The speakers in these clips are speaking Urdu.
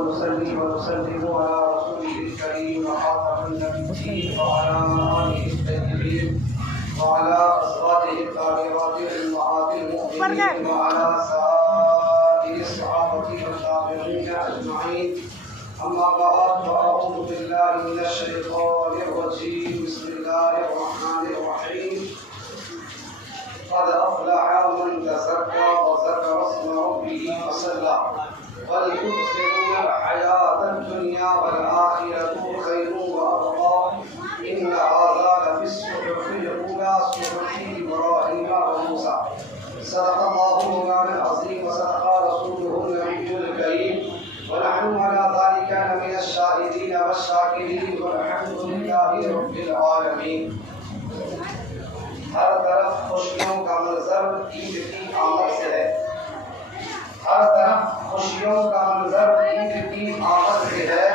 ونصلي ونسلم على رسوله الكريم وخاتم النبيين وعلى آله الطيبين وعلى أزواجه الطاهرات أمهات المؤمنين وعلى سائر الصحابة والتابعين أجمعين. أما بعد فأعوذ بالله من الشيطان الرجيم. بسم الله الرحمن الرحيم. قد أفلح من تزكى وذكر اسم ربه فصلى بل تؤثرون الحياة الدنيا والآخرة خير وأبقى إن هذا لفي الصحف الأولى صحف إبراهيم وموسى. صدق الله مولانا العظيم وصدق رسوله النبي الكريم ونحن على ذلك لمن الشاهدين والشاكرين والحمد لله رب العالمين. ہر طرف خوشیوں کا منظر عید کی آمد سے ہے. ہر طرف خوشیوں کا منظر عید کی آمد سے ہے.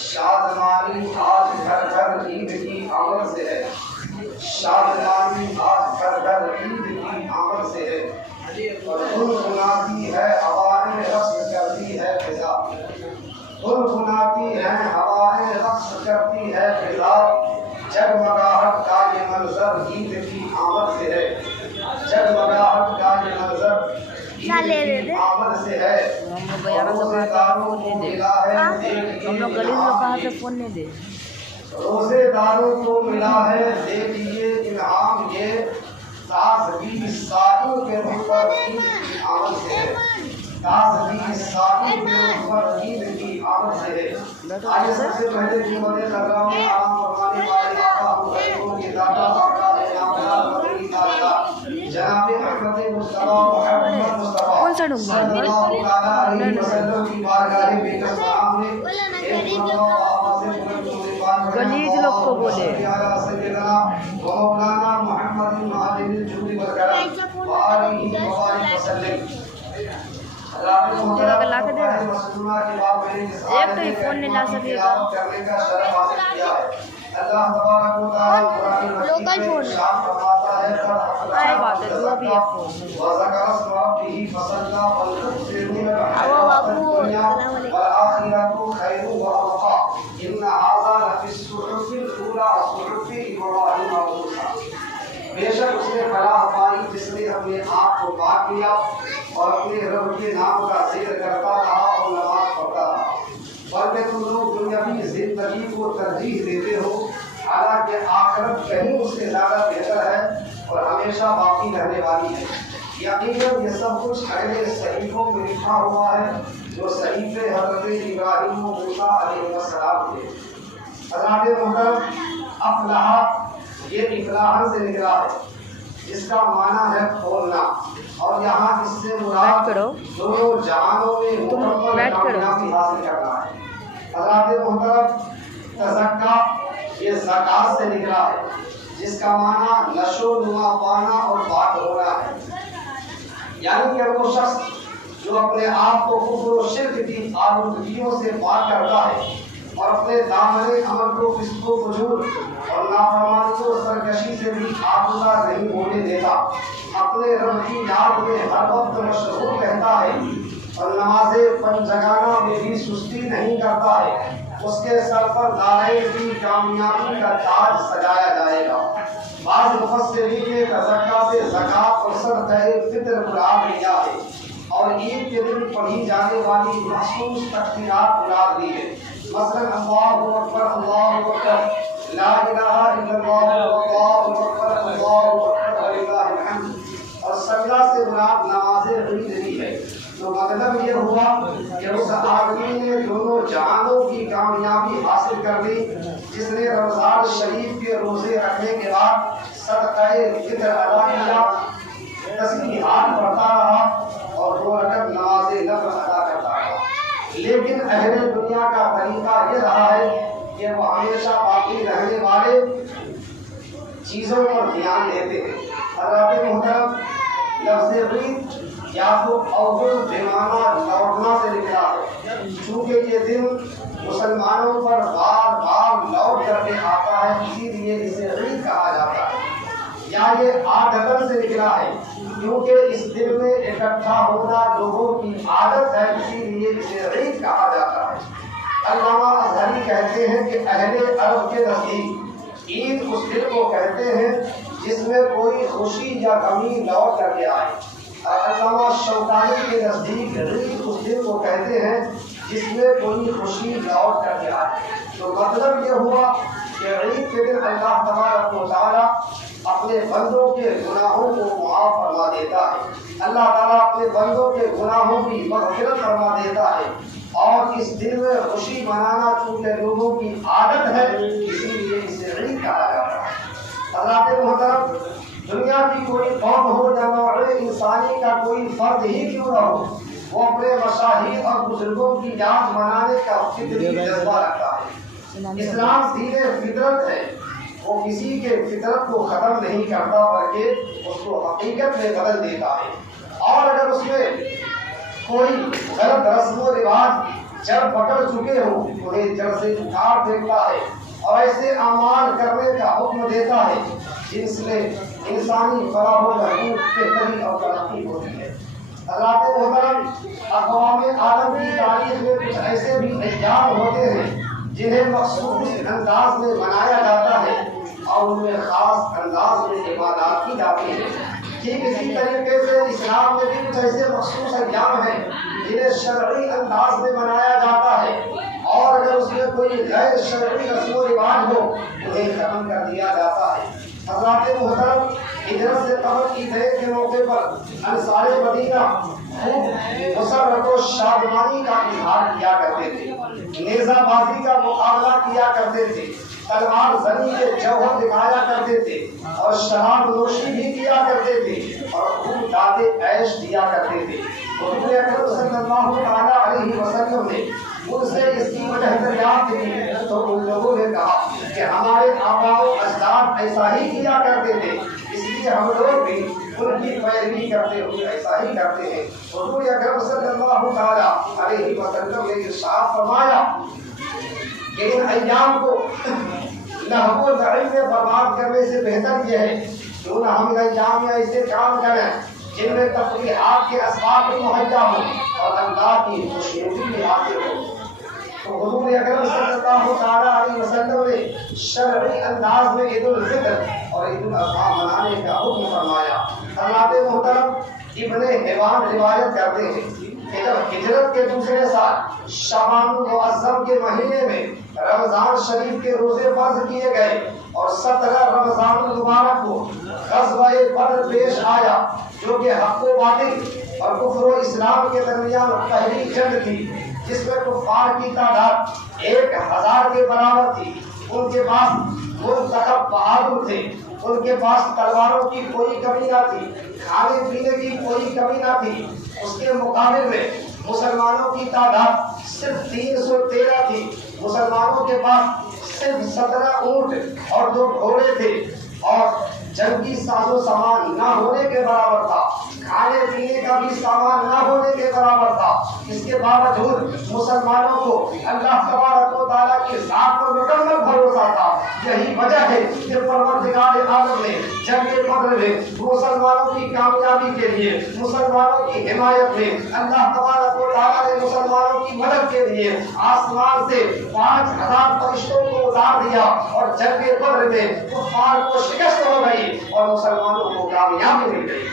شادمانی آج گھر گھر عید کی آمد سے ہے. شادمانی آج گھر گھر عید کی آمد سے ہے. گنگناتی ہے ہوائیں رقص کرتی ہے فضا. گنگناتی ہے ہوائیں رقص کرتی ہے فضا. جگمگاہٹ کا یہ منظر عید کی آمد سے ہے. جگمگاہٹ کا یہ منظر عید کی آمد سے ہے. روزے داروں کو ملا ہے روزے داروں کو ملا ہے دیکھیے انعام. یہ تازگی سائوں کے اوپر عید کی آمد سے ہے. تازگی سائوں کے اوپر عید کی آمد سے ہے. آئیے سب سے پہلے جمعہ کرام میں آرام فرمانے والے آقا حضور کے دادا آقا انعامات مدنی دادا جناب احمد مصطفیٰ محمد مصطفیٰ صلی اللہ علیہ وسلم کی بارگاہ بے کس سامنے گلیج لوگ کو بولے مولانا محمد معالم الجود والکرم وآلہ وبارک وسلم. ایک تو ہی فون نہیں لا سکے گا. اللہ تبارک و تعالی لوکل فون آئے بات ہے جو بھی ہے فون وذکر اسم ربہ فصلی بل تؤثرون الحیاۃ الدنیا والآخرۃ خیر وأبقى إن هذا لفی الصحف الأولى صحف إبراہیم وموسیٰ. بے شک اس نے فلاح پائی جس نے اپنے آپ کو پاک کیا اور اپنے رب کے نام کا ذکر کرتا رہا اور نماز پڑھتا رہا. بلکہ تم لوگ دنیاوی زندگی کو ترجیح دیتے ہو حالانکہ آخرت کہیں اس سے زیادہ بہتر ہے اور ہمیشہ باقی رہنے والی ہے. یقیناً یہ سب کچھ پہلے صحیفوں میں لکھا ہوا ہے جو صحیفے حضرت ابراہیم و موسیٰ علیہ السلام تھے. حضرات محترم افلاح یہ افلاح سے نکلا ہے جس کا معنی ہے کھولنا اور یہاں اس سے مراد دونوں جہانوں میں مکمل کامیابی حاصل کرنا ہے. حضرات محترم تزکا یہ زکات سے نکلا ہے جس کا معنی نشو و نما پانا اور پاک ہونا ہے. یعنی کہ وہ شخص جو اپنے آپ کو کفر و شرک کی آلودگیوں سے پاک کرتا ہے اور اپنے دامن عمل کو فسق و فجور اور نافرمانی و سرکشی سے بھی آلودہ نہیں ہونے دیتا. اپنے رب کی یاد میں ہر وقت مشغول رہتا ہے اور نماز پنجگانہ میں بھی سستی نہیں کرتا ہے. اس کے سر پر دارین کی کامیابی کا تاج سجایا جائے گا. بعض مفسرین نے تزکا سے زکات اور صدقہ فطر مراد لیا ہے اور عید کے دن پڑھی جانے والی مخصوص تکبیرات مراد لی ہے. مثلا اللہ اکبر اللہ اکبر لا الہ الا اللہ اللہ اکبر اللہ اکبر وللہ الحمد. اور سجدہ سے مراد نماز عید لی ہے. تو مطلب یہ ہوا کہ اس آدمی نے دونوں جہانوں کی کامیابی حاصل کر لی جس نے رمضان شریف کے روزے رکھنے کے بعد صدقہ فطر ادا کیا, تسبیحات پڑھتا رہا اور 2 رکعت نماز نفل ادا کرتا رہا. لیکن اہل دنیا کا طریقہ یہ رہا ہے کہ وہ ہمیشہ باقی رہنے والے چیزوں پر دھیان دیتے ہیں. حضرات محترم لفظ عید یا تو اول پیمانہ لوٹنا سے نکلا ہے چونکہ یہ دن مسلمانوں پر بار بار لوٹ کر کے آتا ہے اسی لیے اسے عید کہا جاتا ہے. یا یہ عادتاً سے نکلا ہے کیونکہ اس دن میں اکٹھا ہونا لوگوں کی عادت ہے اسی لیے اسے عید کہا جاتا ہے. علامہ اظہری کہتے ہیں کہ اہل عرب کے نزدیک عید اس دن کو کہتے ہیں جس میں کوئی خوشی یا غمی لوٹ کر کے آئے، اور علامہ شوکانی کے نزدیک عید اس دن کو کہتے ہیں جس میں کوئی خوشی لوٹ کر کے آئے۔ تو مطلب یہ ہوا کہ عید کے دن اللہ تبارک و تعالیٰ اپنے بندوں کے گناہوں کو معاف فرما دیتا ہے، اللہ تعالیٰ اپنے بندوں کے گناہوں کی مغفرت فرما دیتا ہے، اور اس دن میں خوشی منانا چونکہ لوگوں کی عادت ہے اسی لیے اسے عید کہا جاتا ہے۔ حضرات محترم، دنیا کی کوئی قوم ہو یا نوع انسانی کا کوئی فرد ہی کیوں نہ ہو، وہ اپنے مشاہیر اور بزرگوں کی یاد منانے کا فطری جذبہ رکھتا ہے۔ اسلام دین فطرت ہے، وہ کسی کے فطرت کو ختم نہیں کرتا بلکہ اس کو حقیقت میں بدل دیتا ہے، اور اگر اس میں کوئی غلط رسم و رواج جڑ پکڑ چکے ہوں انہیں جڑ سے اکھاڑ دیتا ہے اور ایسے اعمال کرنے کا حکم دیتا ہے جن سے انسانی فلاح و بہبود بہتری اور ترقی ہوتی ہے۔ حضرات محترم، اقوام عالم کی تاریخ میں کچھ ایسے بھی ایام ہوتے ہیں جنہیں مخصوص انداز میں منایا جاتا ہے اور ان میں خاص انداز میں عبادات کی جاتی ہے۔ ٹھیک اسی طریقے سے اسلام میں بھی کچھ ایسے مخصوص ایام ہیں جنہیں شرعی انداز میں منایا جاتا ہے، اور اگر اس میں کوئی غیر شرعی رسم و رواج ہو انہیں ختم کر دیا جاتا ہے۔ حضرات محترم، ہجرت سے قبل عیدین کے موقع پر انصار مدینہ خوب مسرت و شادمانی کا اظہار کیا کرتے تھے، نیزہ بازی کا مقابلہ کیا کرتے تھے، تلوار زنی کے جوہر دکھایا کرتے تھے، اور شراب نوشی بھی کیا کرتے تھے، اور خوب داد عیش دیا کرتے تھے۔ حضور اکرم صلی اللہ تعالیٰ علیہ وسلم نے ان سے اس کی وجہ دریافت کی تو ان لوگوں نے کہا کہ ہمارے آباء و اجداد ایسا ہی کیا کرتے تھے، اس لیے ہم لوگ بھی ان کی پیروی کرتے ہوئے ایسا ہی کرتے ہیں۔ حضور اکرم صلی اللہ تعالیٰ علیہ وسلم نے ارشاد فرمایا کہ ان ایام کو لہو و لعب میں برباد کرنے سے بہتر یہ ہے کیوں نہ ہم ایام یا ایسے کام کریں جن میں تفریحات کے اسباب بھی مہیا ہوں اور اللہ کی خوشنودی بھی حاصل ہو۔ تو حضور اکرم صلی اللہ تعالیٰ علیہ وسلم نے شرعی انداز میں عید الفطر اور عید الاضحیٰ منانے کا حکم فرمایا۔ حضرات محترم، ابن حبان روایت کرتے ہیں کہ جب ہجرت کے دوسرے سال شعبان المعظم کے مہینے میں رمضان شریف کے روزے فرض کیے گئے اور 17 رمضان المبارک کو غزوہ بدر پیش آیا جو کہ حق و باطل اور کفر و اسلام کے درمیان پہلی جنگ تھی، جس میں کفار کی تعداد 1000 کے برابر تھی۔ ان کے پاس منتخب بہادر تھے، ان کے پاس تلواروں کی کوئی کمی نہ تھی، کھانے پینے کی کوئی کمی نہ تھی۔ اس کے مقابل میں مسلمانوں کی تعداد صرف 313 تھی۔ مسلمانوں کے پاس صرف 17 اونٹ اور 2 گھوڑے تھے، اور جنگی ساز و سامان نہ ہونے کے برابر تھا، کھانے پینے کا بھی سامان نہ ہونے کے برابر تھا۔ اس کے باوجود مسلمانوں کو اللہ تبارک و تعالیٰ کی ذات پر مکمل بھروسہ تھا۔ یہی وجہ ہے کہ پروردگار عالم نے جنگ بدر میں مسلمانوں کی کامیابی کے لیے، مسلمانوں کی حمایت میں، اللہ تبارک و تعالیٰ نے مسلمانوں کی مدد کے لیے آسمان سے 5000 فرشتوں کو اتار دیا، اور جنگ بدر میں کفار کو شکست ہو گئی اور مسلمانوں کو کامیابی مل گئی۔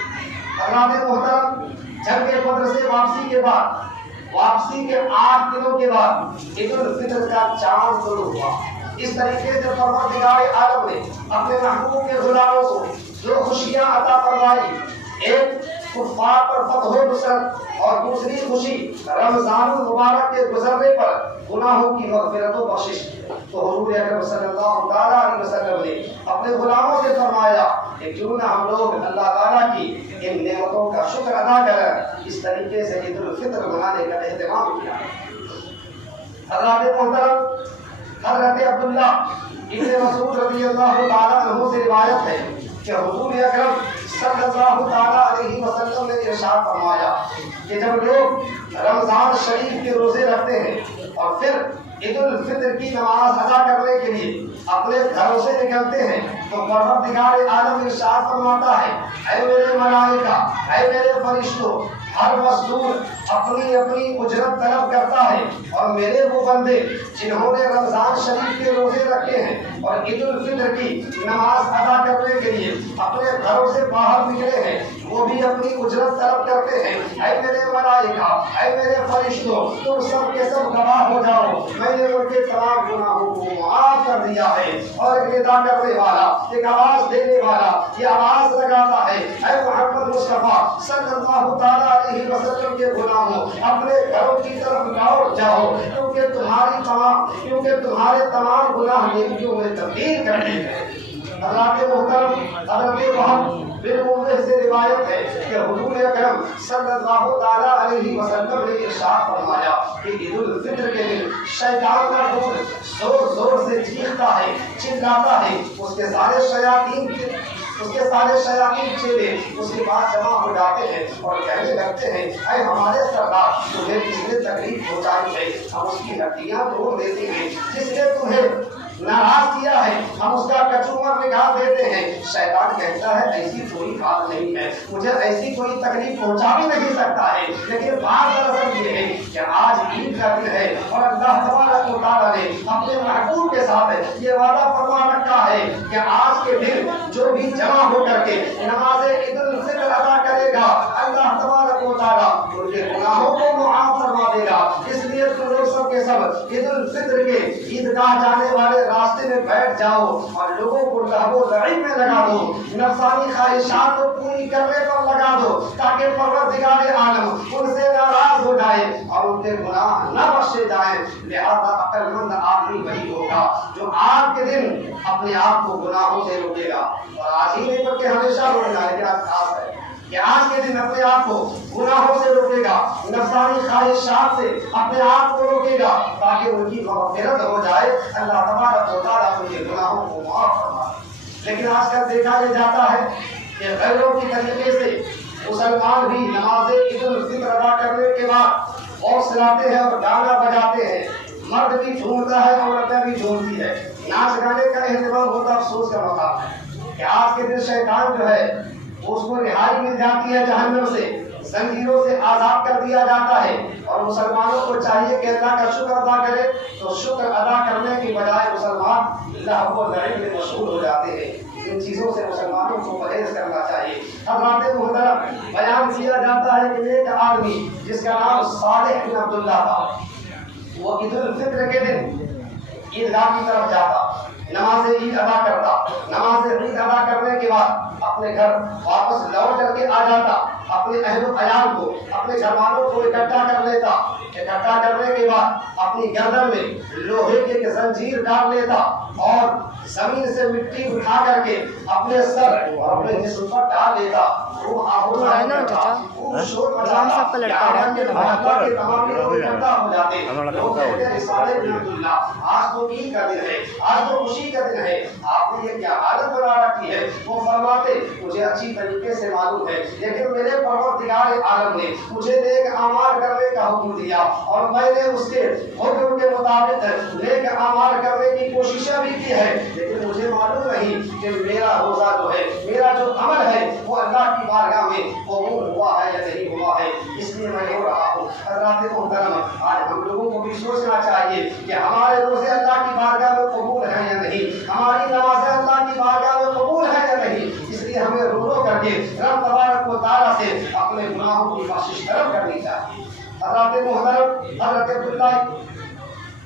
حضرات محترم، جنگ بدر سے واپسی کے بعد، واپسی کے 8 دنوں کے بعد عید الفطر کا چاند طلوع ہوا۔ اس طریقے سے پروردگار عالم نے اپنے محبوب کے غلاموں کو جو خوشیاں عطا فرمائی، ایک کفار پر فتح و نصرت، اور دوسری خوشی رمضان المبارک کے گزرنے پر گناہوں کی مغفرت و بخشش۔ تو حضور اکرم صلی اللہ تعالیٰ علیہ وسلم نے اپنے غلاموں سے فرمایا کہ کیوں نہ ہم لوگ اللہ تعالیٰ کی ان نعمتوں کا شکر ادا کریں۔ اس طریقے سے عید الفطر منانے کا اہتمام کیا۔ حضرات محترم، حضرت عبداللہ ابن مسعود رضی اللہ تعالیٰ عنہ سے روایت ہے کہ حضور اکرم صلی اللہ تعالیٰ علیہ وسلم نے ارشاد فرمایا کہ جب لوگ رمضان شریف کے روزے رکھتے ہیں اور پھر عید الفطر کی نماز ادا کرنے کے لیے اپنے گھروں سے نکلتے ہیں تو پروردگار عالم ارشاد فرماتا ہے اے میرے ملائکہ، اے میرے فرشتوں، ہر مزدور اپنی اپنی اجرت طلب کرتا ہے، اور میرے وہ بندے جنہوں نے رمضان شریف کے روزے رکھے ہیں اور عید الفطر کی نماز ادا کرنے کے لیے اپنے گھروں سے باہر نکلے ہیں، وہ بھی اپنی اجرت طلب کرتے ہیں۔ اے میرے ملائکہ، اے میرے فرشتوں، تم سب کے سب گواہ ہو جاؤ، میں نے ان کے تمام گناہوں کو معاف کر دیا ہے۔ اور ایک ندا کرنے والا، ایک آواز دینے والا یہ آواز لگاتا ہے اے محمد مصطفیٰ صلی اللہ تعالیٰ علیہ وسلم کے غلاموں، اپنے گھروں کی طرف لوٹ جاؤ، کیونکہ تمہارے تمام گناہ نیکیوں میں تبدیل کر دیے ہیں۔ حضرات محترم، حضرت وہب بن منبہ سے روایت ہے کہ حضور اکرم صلی اللہ تعالیٰ علیہ وسلم نے ارشاد فرمایا کہ عید الفطر کے دن شیطان کا دشمن زور زور سے چیختا ہے، چلاتا ہے، اس کے سارے شیاطین چیلے اس کے پاس جمع ہو جاتے ہیں اور کہنے لگتے ہیں اے ہمارے سردار، تمہیں کس نے تکلیف پہنچائی ہے ہم اس کی ہڈیاں توڑ دیتے ہیں، جس نے تمہیں ناراض کیا ہے ہم اس کا کچومر نکال دیتے ہیں۔ شیطان کہتا ہے ایسی کوئی بات نہیں ہے، مجھے ایسی کوئی تکلیف پہنچا بھی نہیں سکتا ہے، لیکن بات دراصل یہ ہے کہ آج عید کا دن ہے اور اللہ تبارک و تعالیٰ نے اپنے محبوب کے ساتھ یہ وعدہ فرما رکھا ہے کہ آج کے دن جو بھی جمع ہو کر کے نماز عید الفطر ادا کرے گا اللہ تبارک و تعالیٰ ان کے گناہوں کو معاف فرما دے گا۔ اس لیے تم لوگ سب کے سب عید الفطر کے عیدگاہ جانے والے راستے میں بیٹھ جاؤ اور لوگوں کو لہو و لعب میں لگا دو، نفسانی خواہشات کو پوری کرنے پر لگا دو تاکہ پروردگار عالم ان سے ناراض ہو جائے اور ان کے گناہ نہ بخشے جائیں۔ لہذا عقل مند آدمی وہی ہوگا جو آج کے دن اپنے آپ کو گناہوں سے روکے گا، اور آج ہی نہیں بلکہ ہمیشہ روکنا ہے، لیکن آج خاص ہے کہ آج کے دن اپنے آپ کو گناہوں سے روکے گا، نفسانی خواہشات سے اپنے آپ کو روکے گا تاکہ ان کی مغفرت ہو جائے، اللہ تبارک و تعالیٰ ان کے گناہوں کو معاف فرمائے۔ لیکن آج کل دیکھا یہ جاتا ہے کہ غیروں کی طریقے سے مسلمان بھی نماز عید الفطر ادا کرنے کے بعد باکس لاتے ہیں اور گانا بجاتے ہیں، مرد بھی جھومتا ہے عورتیں بھی جھومتی ہے، ناچ گانے کا اہتمام ہوتا افسوس کا مقام ہے کہ آج کے دن شیطان جو ہے اس کو رہائی مل جاتی ہے جہنم سے، زنجیروں سے آزاد کر دیا جاتا ہے، اور مسلمانوں کو چاہیے کہ اللہ کا شکر ادا کرے، تو شکر ادا کرنے کی بجائے مسلمان لہو و لعب میں مشغول ہو جاتے ہیں۔ ان چیزوں سے مسلمانوں کو پرہیز کرنا چاہیے۔ حضرات محترم، بیان کیا جاتا ہے کہ ایک آدمی جس کا نام صالح بن عبداللہ تھا، وہ عید الفطر کے دن عیدگاہ کی طرف جاتا، نماز عید ادا کرتا، نماز عید ادا کرنے کے بعد اپنے گھر واپس لوٹ کر کے آ جاتا، اپنے اہل و عیال کو، اپنے گھر والوں کو اکٹھا کر لیتا، اکٹھا کرنے کے بعد اپنی گردن میں لوہے کی ایک زنجیر ڈال لیتا اور زمین سے مٹی اٹھا کر کے اپنے سر اور اپنے جسم پر ڈال لیتا، آج تو عید کا دن ہے، آج تو خوشی کا دن ہے، آپ نے یہ کیا حالت بنا رکھی ہے؟ وہ فرماتے مجھے اچھی طریقے سے معلوم ہے، لیکن میرے پروردگار عالم نے مجھے نیک اعمال کرنے کا حکم دیا اور میں نے اس کے حکم کے مطابق نیک اعمال کرنے کی کوششیں بھی کی ہے، لیکن مجھے معلوم نہیں کہ میرا روزہ جو ہے، میرا جو عمل ہے وہ اللہ کی بارگاہ میں قبول ہوا ہے یا نہیں ہوا ہے، اس لیے میں ہو رہا ہوں۔ حضرات محترم، آج ہم لوگوں کو بھی سوچنا چاہیے کہ ہمارے روزے اللہ کی بارگاہ میں قبول ہیں یا نہیں، ہماری نمازیں اللہ کی بارگاہ میں قبول ہیں یا نہیں، اس لیے ہمیں رو رو کر کے رب تبارک و تعالیٰ سے اپنے گناہوں کی بخشش طلب کرنی چاہیے۔ حضرات محترم،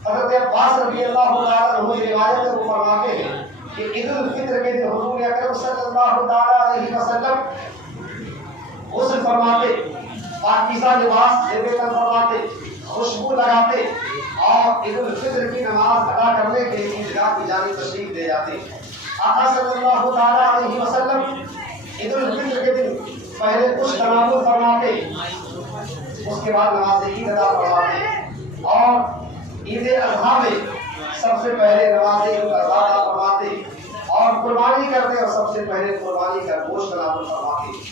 حضرت عباس رضی اللہ تعالیٰ عنہ کی روایت میں وہ فرماتے ہیں کہ عید الفطر کے دن حضور اکرم صلی اللہ تعالیٰ علیہ وسلم غسل فرماتے، پاکیزہ لباس لباس فرماتے، خوشبو لگاتے اور عید الفطر کی نماز ادا کرنے کے لیے عیدگاہ کی جانب تشریف لے جاتے۔ آقا صلی اللہ تعالیٰ علیہ وسلم عید الفطر کے دن پہلے کچھ تناول فرماتے، اس کے بعد نماز عید ادا فرماتے، اور عید الاضحیٰ میں سب سے پہلے نماز عید الاضحیٰ ادا فرماتے اور قربانی کرتے، اور سب سے پہلے قربانی کا گوشت تناول فرماتے۔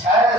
6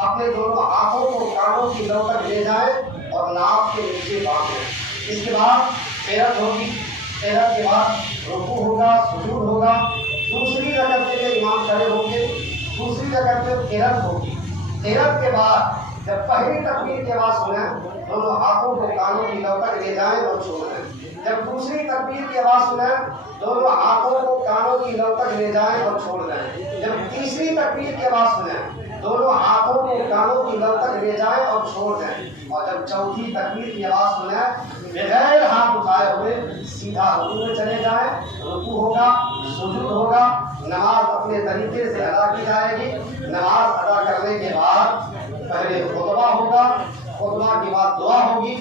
اپنے دونوں ہاتھوں کو کانوں کی لو تک لے جائیں اور ناک کے نیچے باندھیں۔ اس کے بعد قرأت ہوگی، قرأت کے بعد رکوع ہوگا، سجود ہوگا، دوسری رکعت کے لیے امام کھڑے ہوں گے، دوسری رکعت میں قرأت ہوگی۔ قرأت کے بعد جب پہلی تکبیر کی آواز سنیں دونوں ہاتھوں کو کانوں کی لو تک لے جائیں اور چھوڑ دیں۔ جب دوسری تکبیر کی آواز سنیں دونوں ہاتھوں کو کانوں کی لو تک لے جائیں اور چھوڑ دیں۔ جب تیسری تکبیر کی آواز سنیں دونوں ہاتھوں کو کانوں کی لو تک لے جائیں اور چھوڑ دیں۔ اور جب چوتھی تکبیر کی آواز سنیں بغیر ہاتھ اٹھائے ہوئے سیدھا رکوع میں چلے جائیں، رکوع ہوگا، سجود ہوگا، نماز اپنے طریقے سے ادا کی جائے گی۔ نماز ادا کرنے کے بعد پہلے خطبہ ہوگا، خطبہ کے بعد دعا ہوگی،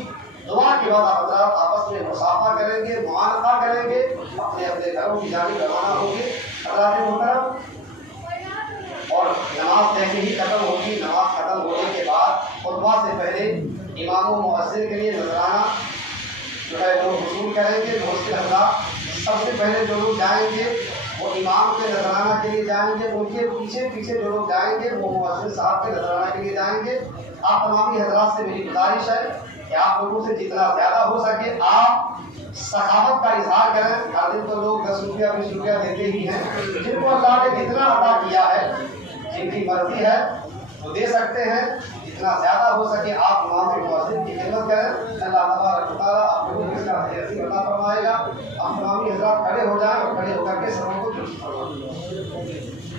دعا کے بعد حضرات آپس میں مصافحہ کریں گے، معانقہ کریں گے، اپنے اپنے گھروں کی جانب روانہ ہوں گے حضرات محترم۔ اور نماز جیسے ہی ختم ہوگی، نماز ختم ہونے کے بعد خطبہ سے پہلے امام و مؤذن کے لیے نذرانہ جو ہے وہ وصول کریں گے۔ دوست حضرات سب سے پہلے جو لوگ جائیں گے وہ امام کے نذرانہ کے لیے جائیں گے، ان کے پیچھے پیچھے جو لوگ جائیں گے وہ مؤذن صاحب کے نذرانہ کے لیے جائیں گے۔ آپ تمامی حضرات سے میری گزارش ہے کہ آپ لوگوں سے جتنا زیادہ ہو سکے آپ سخاوت کا اظہار کریں۔ ہر دن تو لوگ 10 روپیہ 20 روپیہ دیتے ہی ہیں، جن کو اللہ نے جتنا عطا کیا ہے، جن کی مرضی ہے وہ دے سکتے ہیں۔ جتنا زیادہ ہو سکے آپ امام مؤذن کی خدمت کریں۔ اللہ تبارک و تعالیٰ آپ لوگوں کو اس کا خیر عطا فرمائے گا۔ ہم تمامی حضرات کھڑے ہو جائیں اور کھڑے ہو کر کے سبوں کو درست فرمائیں۔